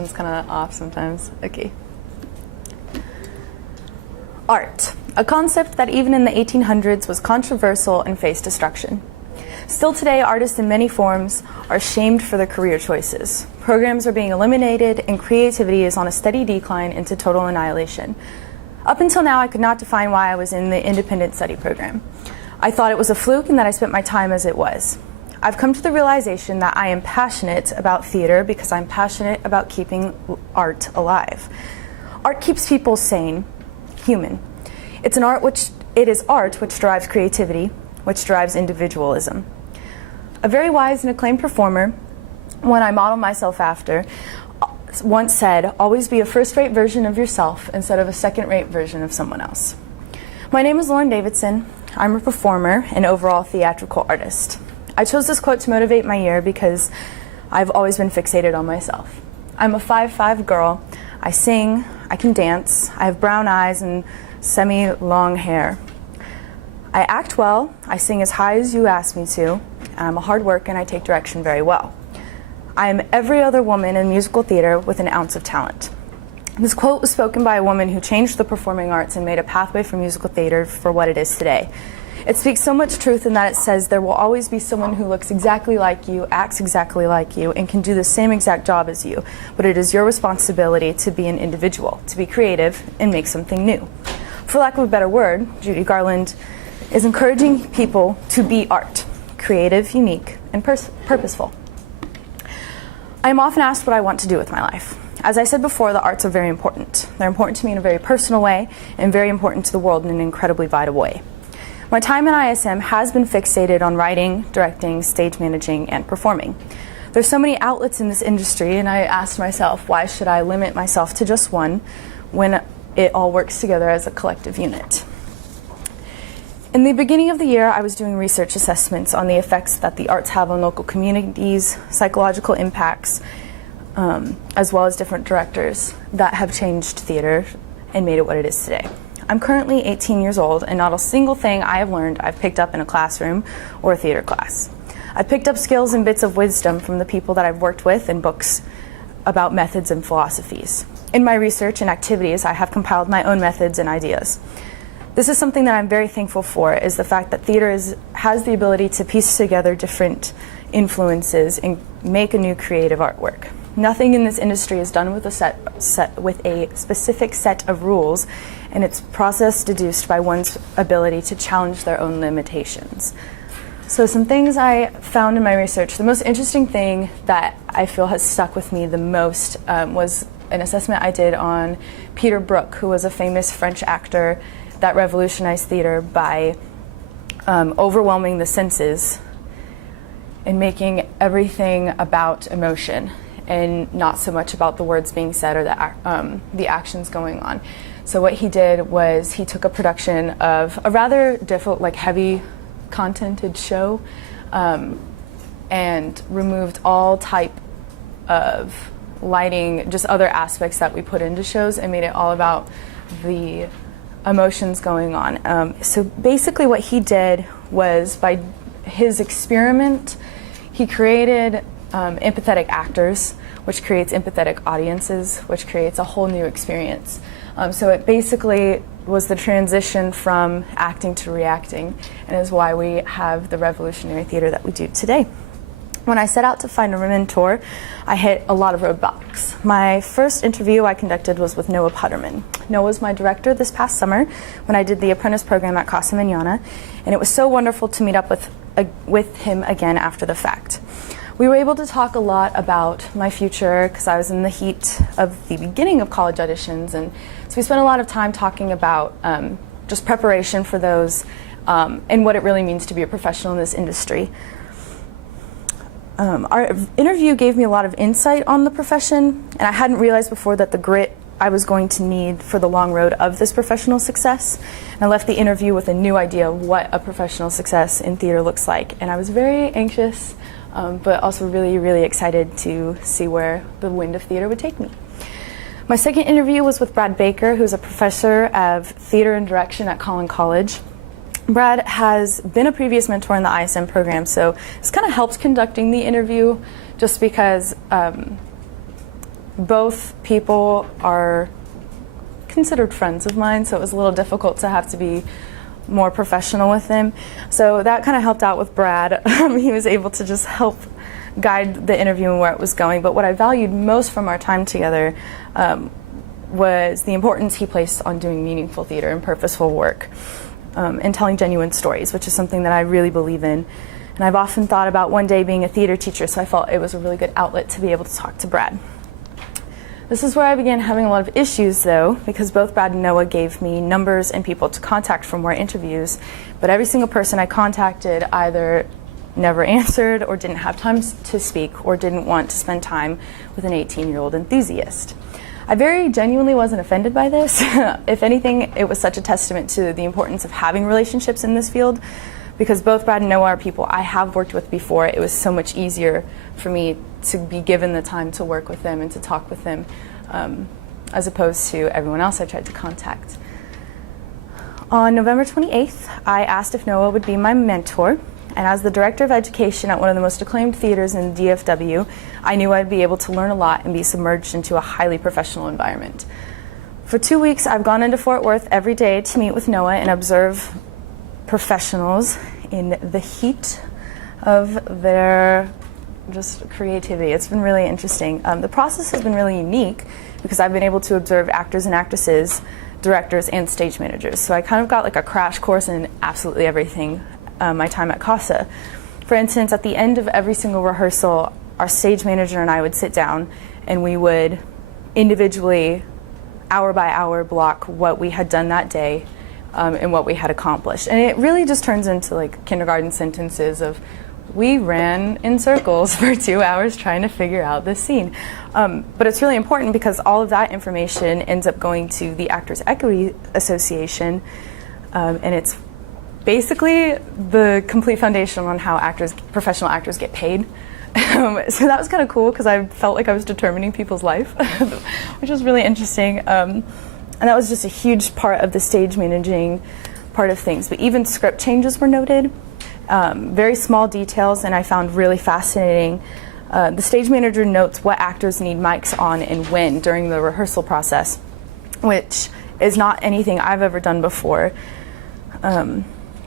connection's kind of off sometimes. Okay. Art, a concept that even in the 1800s was controversial and faced destruction. Still today, artists in many forms are shamed for their career choices. Programs are being eliminated, and creativity is on a steady decline into total annihilation. Up until now, I could not define why I was in the independent study program. I thought it was a fluke and that I spent my time as it was. I've come to the realization that I am passionate about theater because I'm passionate about keeping art alive. Art keeps people sane, human. It is art which drives creativity, which drives individualism. A very wise and acclaimed performer, one I model myself after, once said, always be a first-rate version of yourself instead of a second-rate version of someone else. My name is Lauren Davidson. I'm a performer and overall theatrical artist. I chose this quote to motivate my year because I've always been fixated on myself. I'm a 5'5" girl. I sing, I can dance, I have brown eyes and semi-long hair. I act well, I sing as high as you ask me to, and I'm a hard worker and I take direction very well. I am every other woman in musical theater with an ounce of talent. This quote was spoken by a woman who changed the performing arts and made a pathway for musical theater for what it is today. It speaks so much truth in that it says there will always be someone who looks exactly like you, acts exactly like you, and can do the same exact job as you, but it is your responsibility to be an individual, to be creative, and make something new. For lack of a better word, Judy Garland is encouraging people to be art, creative, unique, and purposeful. I am often asked what I want to do with my life. As I said before, the arts are very important. They're important to me in a very personal way and very important to the world in an incredibly vital way. My time in ISM has been fixated on writing, directing, stage managing, and performing. There's so many outlets in this industry, and I asked myself, why should I limit myself to just one when it all works together as a collective unit? In the beginning of the year, I was doing research assessments on the effects that the arts have on local communities, psychological impacts, as well as different directors that have changed theater and made it what it is today. I'm currently 18 years old, and not a single thing I have learned I've picked up in a classroom or a theater class. I've picked up skills and bits of wisdom from the people that I've worked with and books about methods and philosophies. In my research and activities, I have compiled my own methods and ideas. This is something that I'm very thankful for, is the fact that theater has the ability to piece together different influences and make a new creative artwork. Nothing in this industry is done with a specific set of rules, and it's process deduced by one's ability to challenge their own limitations. So some things I found in my research, the most interesting thing that I feel has stuck with me the most was an assessment I did on Peter Brook, who was a famous French actor that revolutionized theater by overwhelming the senses and making everything about emotion and not so much about the words being said or the actions going on. So what he did was he took a production of a rather difficult, heavy contented show and removed all type of lighting, just other aspects that we put into shows, and made it all about the emotions going on. So basically what he did was, by his experiment, he created empathetic actors, which creates empathetic audiences, which creates a whole new experience. So it basically was the transition from acting to reacting, and is why we have the revolutionary theater that we do today. When I set out to find a mentor, I hit a lot of roadblocks. My first interview I conducted was with Noah Putterman. Noah was my director this past summer when I did the apprentice program at Casa Manana, and it was so wonderful to meet up with him again after the fact. We were able to talk a lot about my future because I was in the heat of the beginning of college auditions, and so we spent a lot of time talking about just preparation for those and what it really means to be a professional in this industry. Our interview gave me a lot of insight on the profession, and I hadn't realized before that the grit I was going to need for the long road of this professional success. And I left the interview with a new idea of what a professional success in theater looks like, and I was very anxious, but also really, really excited to see where the wind of theater would take me. My second interview was with Brad Baker, who's a professor of theater and direction at Collin College. Brad has been a previous mentor in the ISM program, so this kind of helps conducting the interview, just because Both people are considered friends of mine, so it was a little difficult to have to be more professional with them. So that kind of helped out with Brad. He was able to just help guide the interview and where it was going. But what I valued most from our time together was the importance he placed on doing meaningful theater and purposeful work, and telling genuine stories, which is something that I really believe in. And I've often thought about one day being a theater teacher, so I felt it was a really good outlet to be able to talk to Brad. This is where I began having a lot of issues, though, because both Brad and Noah gave me numbers and people to contact for more interviews, but every single person I contacted either never answered or didn't have time to speak or didn't want to spend time with an 18-year-old enthusiast. I very genuinely wasn't offended by this. If anything, it was such a testament to the importance of having relationships in this field, because both Brad and Noah are people I have worked with before. It was so much easier for me to be given the time to work with them and to talk with them, as opposed to everyone else I tried to contact. On November 28th, I asked if Noah would be my mentor, and as the director of education at one of the most acclaimed theaters in DFW, I knew I'd be able to learn a lot and be submerged into a highly professional environment. For 2 weeks, I've gone into Fort Worth every day to meet with Noah and observe professionals in the heat of their just creativity. It's been really interesting. The process has been really unique because I've been able to observe actors and actresses, directors, and stage managers. So I kind of got like a crash course in absolutely everything my time at CASA. For instance, at the end of every single rehearsal, our stage manager and I would sit down and we would individually, hour by hour, block what we had done that day and what we had accomplished. And it really just turns into like kindergarten sentences of, we ran in circles for 2 hours trying to figure out this scene. But it's really important because all of that information ends up going to the Actors Equity Association, and it's basically the complete foundation on how professional actors get paid. So that was kind of cool because I felt like I was determining people's life, which was really interesting. And that was just a huge part of the stage managing part of things. But even script changes were noted. Very small details, and I found really fascinating. The stage manager notes what actors need mics on and when during the rehearsal process, which is not anything I've ever done before,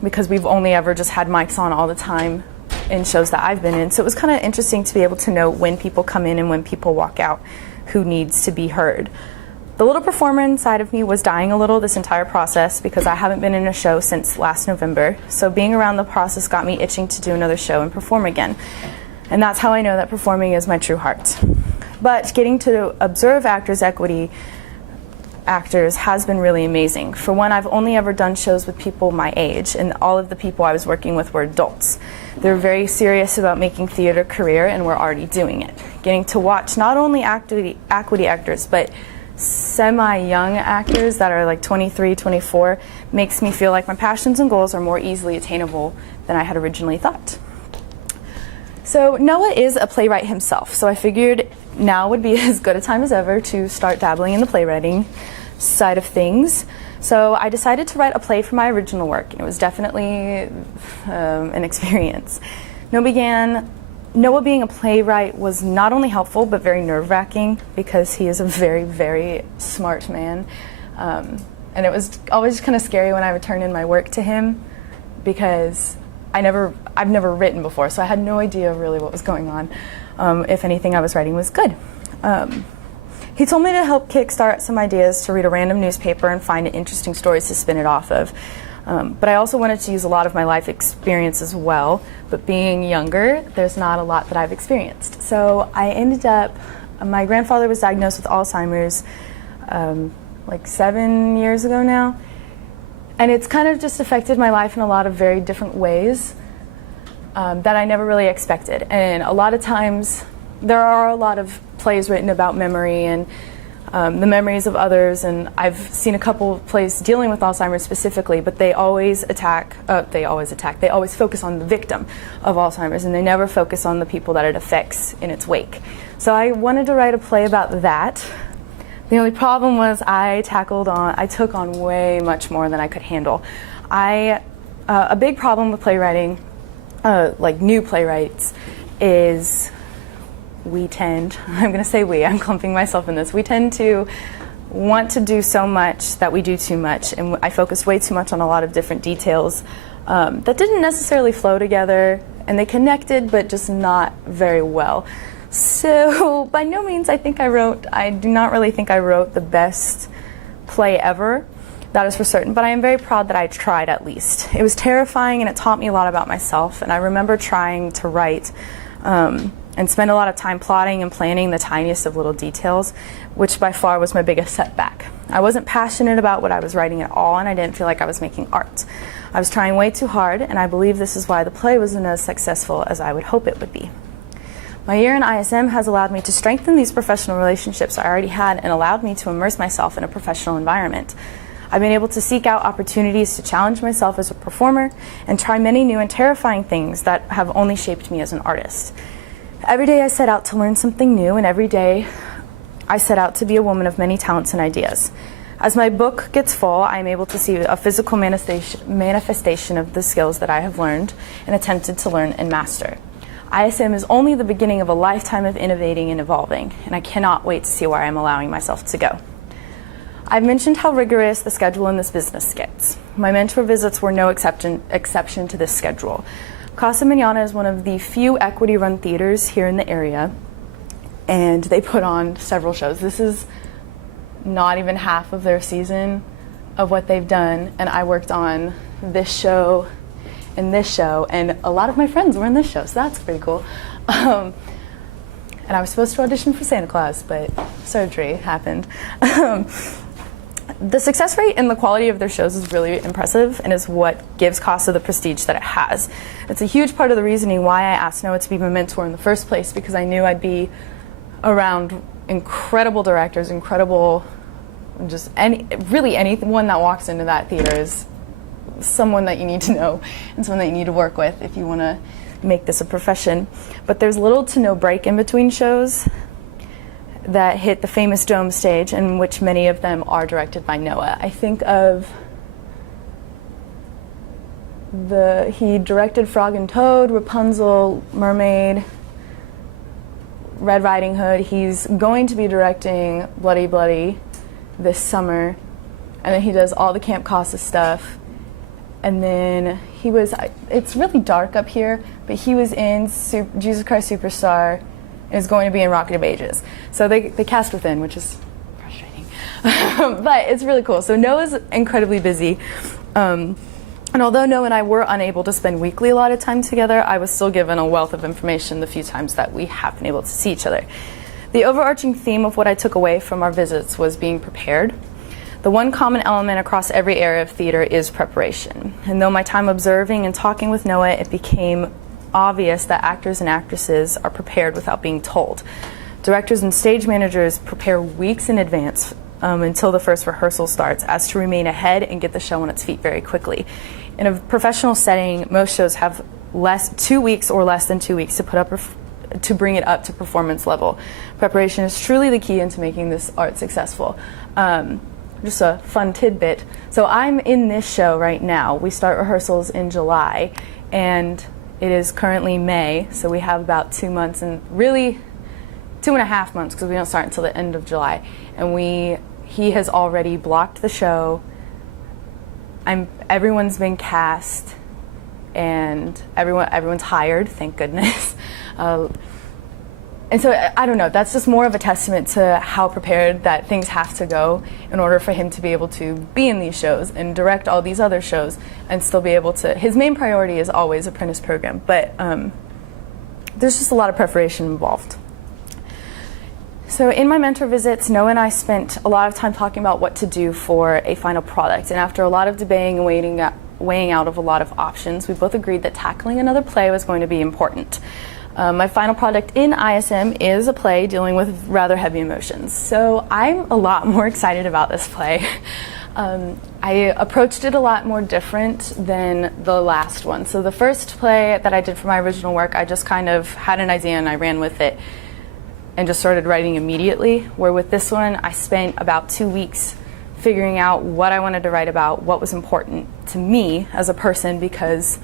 because we've only ever just had mics on all the time in shows that I've been in. So it was kind of interesting to be able to know when people come in and when people walk out who needs to be heard. The little performer inside of me was dying a little this entire process because I haven't been in a show since last November. So being around the process got me itching to do another show and perform again. And that's how I know that performing is my true heart. But getting to observe Actors Equity actors has been really amazing. For one, I've only ever done shows with people my age, and all of the people I was working with were adults. They're very serious about making theater a career, and we're already doing it. Getting to watch not only equity actors, but semi-young actors that are like 23, 24, makes me feel like my passions and goals are more easily attainable than I had originally thought. So Noah is a playwright himself, so I figured now would be as good a time as ever to start dabbling in the playwriting side of things. So I decided to write a play for my original work, and it was definitely an experience. Noah being a playwright was not only helpful, but very nerve-wracking because he is a very, very smart man. And it was always kind of scary when I would turn in my work to him because I've never written before, so I had no idea really what was going on. If anything I was writing was good. He told me to help kickstart some ideas to read a random newspaper and find interesting stories to spin it off of. But I also wanted to use a lot of my life experience as well. But being younger, there's not a lot that I've experienced. So I ended up, my grandfather was diagnosed with Alzheimer's like 7 years ago now. And it's kind of just affected my life in a lot of very different ways that I never really expected. And a lot of times, there are a lot of plays written about memory and the memories of others, and I've seen a couple of plays dealing with Alzheimer's specifically, but they always focus on the victim of Alzheimer's, and they never focus on the people that it affects in its wake. So I wanted to write a play about that. The only problem was I took on way much more than I could handle. A big problem with playwriting, like new playwrights, is we tend, I'm going to say we, I'm clumping myself in this, we tend to want to do so much that we do too much, and I focused way too much on a lot of different details that didn't necessarily flow together, and they connected but just not very well. So by no means I do not really think I wrote the best play ever, that is for certain, but I am very proud that I tried at least. It was terrifying and it taught me a lot about myself, and I remember trying to write and spend a lot of time plotting and planning the tiniest of little details, which by far was my biggest setback. I wasn't passionate about what I was writing at all, and I didn't feel like I was making art. I was trying way too hard, and I believe this is why the play wasn't as successful as I would hope it would be. My year in ISM has allowed me to strengthen these professional relationships I already had and allowed me to immerse myself in a professional environment. I've been able to seek out opportunities to challenge myself as a performer and try many new and terrifying things that have only shaped me as an artist. Every day I set out to learn something new, and every day I set out to be a woman of many talents and ideas. As my book gets full, I am able to see a physical manifestation of the skills that I have learned and attempted to learn and master. ISM is only the beginning of a lifetime of innovating and evolving, and I cannot wait to see where I am allowing myself to go. I've mentioned how rigorous the schedule in this business gets. My mentor visits were no exception to this schedule. Casa Manana is one of the few equity-run theaters here in the area, and they put on several shows. This is not even half of their season of what they've done, and I worked on this show and this show, and a lot of my friends were in this show, so that's pretty cool. And I was supposed to audition for Santa Claus, but surgery happened. The success rate and the quality of their shows is really impressive and is what gives Casa the prestige that it has. It's a huge part of the reasoning why I asked Noah to be my mentor in the first place, because I knew I'd be around incredible directors, really anyone that walks into that theater is someone that you need to know and someone that you need to work with if you want to make this a profession. But there's little to no break in between shows that hit the famous Dome stage, in which many of them are directed by Noah. I think of he directed Frog and Toad, Rapunzel, Mermaid, Red Riding Hood. He's going to be directing Bloody Bloody this summer, and then he does all the Camp Casa stuff. And then it's really dark up here, but he was in Jesus Christ Superstar, is going to be in Rocket of Ages. So they cast within, which is frustrating. But it's really cool. So Noah's incredibly busy. And although Noah and I were unable to spend weekly a lot of time together, I was still given a wealth of information the few times that we have been able to see each other. The overarching theme of what I took away from our visits was being prepared. The one common element across every area of theater is preparation. And though my time observing and talking with Noah, it became obvious that actors and actresses are prepared without being told. Directors and stage managers prepare weeks in advance until the first rehearsal starts, as to remain ahead and get the show on its feet very quickly. In a professional setting, most shows have 2 weeks or less than 2 weeks to bring it up to performance level. Preparation is truly the key into making this art successful. Just a fun tidbit. So I'm in this show right now. We start rehearsals in July, and it is currently May, so we have about 2 months, and really 2.5 months, because we don't start until the end of July. And he has already blocked the show. Everyone's been cast, and everyone's hired, thank goodness. And so, I don't know, that's just more of a testament to how prepared that things have to go in order for him to be able to be in these shows and direct all these other shows and still be able to. His main priority is always apprentice program, but there's just a lot of preparation involved. So in my mentor visits, Noah and I spent a lot of time talking about what to do for a final product, and after a lot of debating and weighing out of a lot of options, we both agreed that tackling another play was going to be important. My final product in ISM is a play dealing with rather heavy emotions. So I'm a lot more excited about this play. I approached it a lot more different than the last one. So the first play that I did for my original work, I just kind of had an idea and I ran with it and just started writing immediately. Where with this one, I spent about 2 weeks figuring out what I wanted to write about, what was important to me as a person, because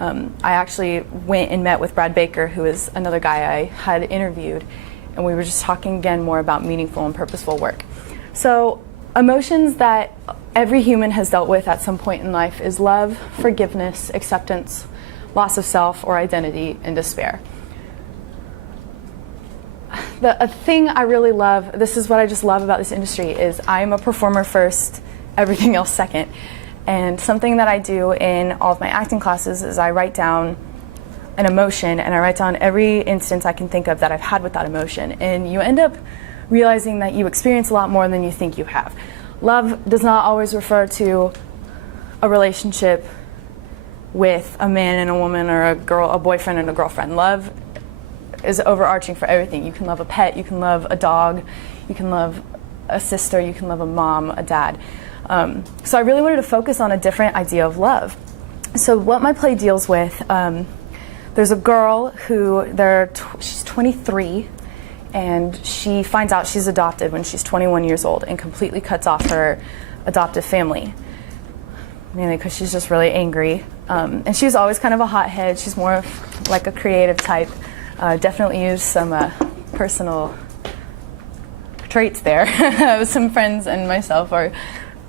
I actually went and met with Brad Baker, who is another guy I had interviewed, and we were just talking again more about meaningful and purposeful work. So emotions that every human has dealt with at some point in life is love, forgiveness, acceptance, loss of self or identity, and despair. A thing I really love, this is what I just love about this industry, is I'm a performer first, everything else second. And something that I do in all of my acting classes is I write down an emotion, and I write down every instance I can think of that I've had with that emotion. And you end up realizing that you experience a lot more than you think you have. Love does not always refer to a relationship with a man and a woman, or a boyfriend and a girlfriend. Love is overarching for everything. You can love a pet, you can love a dog, you can love a sister, you can love a mom, a dad. So I really wanted to focus on a different idea of love. So what my play deals with, there's a girl who, she's 23, and she finds out she's adopted when she's 21 years old and completely cuts off her adoptive family, mainly because she's just really angry. And she was always kind of a hothead. She's more of like a creative type. Definitely used some personal traits there. Some friends and myself are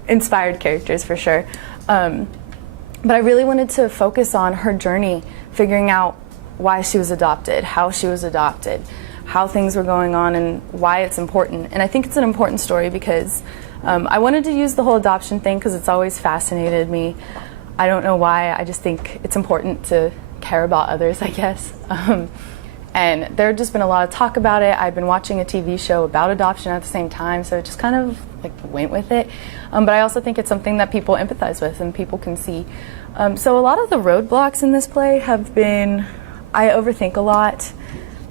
inspired characters for sure. But I really wanted to focus on her journey, figuring out why she was adopted, how she was adopted, how things were going on, and why it's important. And I think it's an important story because I wanted to use the whole adoption thing because it's always fascinated me. I don't know why, I just think it's important to care about others, I guess. And there had just been a lot of talk about it. I've been watching a TV show about adoption at the same time, so it just kind of like went with it. But I also think it's something that people empathize with and people can see. So a lot of the roadblocks in this play have been, I overthink a lot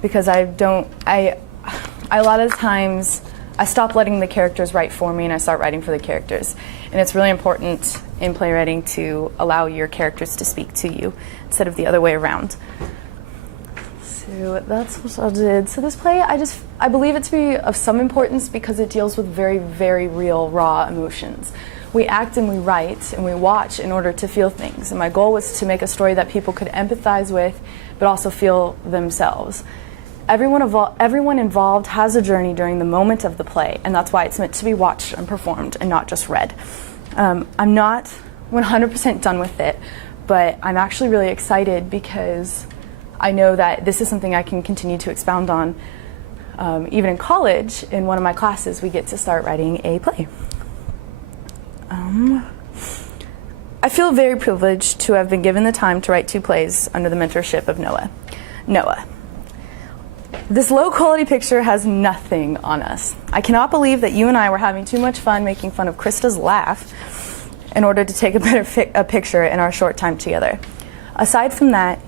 because a lot of times I stop letting the characters write for me and I start writing for the characters. And it's really important in playwriting to allow your characters to speak to you instead of the other way around. So that's what I did. So this play, I believe it to be of some importance because it deals with very, very real, raw emotions. We act and we write and we watch in order to feel things. And my goal was to make a story that people could empathize with, but also feel themselves. Everyone involved has a journey during the moment of the play, and that's why it's meant to be watched and performed and not just read. I'm not 100% done with it, but I'm actually really excited because I know that this is something I can continue to expound on. Even in college, in one of my classes, we get to start writing a play. I feel very privileged to have been given the time to write 2 plays under the mentorship of Noah. Noah. This low-quality picture has nothing on us. I cannot believe that you and I were having too much fun making fun of Krista's laugh in order to take a better picture in our short time together. Aside from that,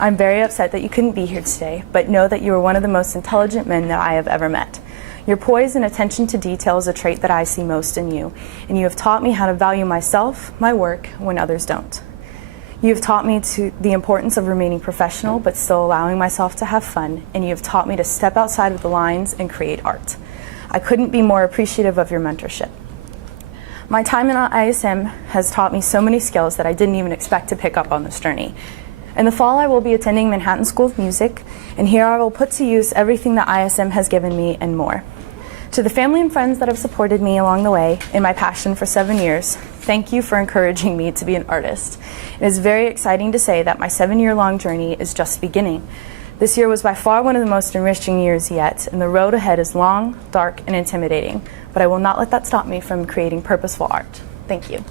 I'm very upset that you couldn't be here today, but know that you are one of the most intelligent men that I have ever met. Your poise and attention to detail is a trait that I see most in you, and you have taught me how to value myself, my work, when others don't. You have taught me the importance of remaining professional, but still allowing myself to have fun, and you have taught me to step outside of the lines and create art. I couldn't be more appreciative of your mentorship. My time in ISM has taught me so many skills that I didn't even expect to pick up on this journey. In the fall, I will be attending Manhattan School of Music, and here I will put to use everything that ISM has given me and more. To the family and friends that have supported me along the way in my passion for 7 years, thank you for encouraging me to be an artist. It is very exciting to say that my 7-year-long journey is just beginning. This year was by far one of the most enriching years yet, and the road ahead is long, dark, and intimidating, but I will not let that stop me from creating purposeful art. Thank you.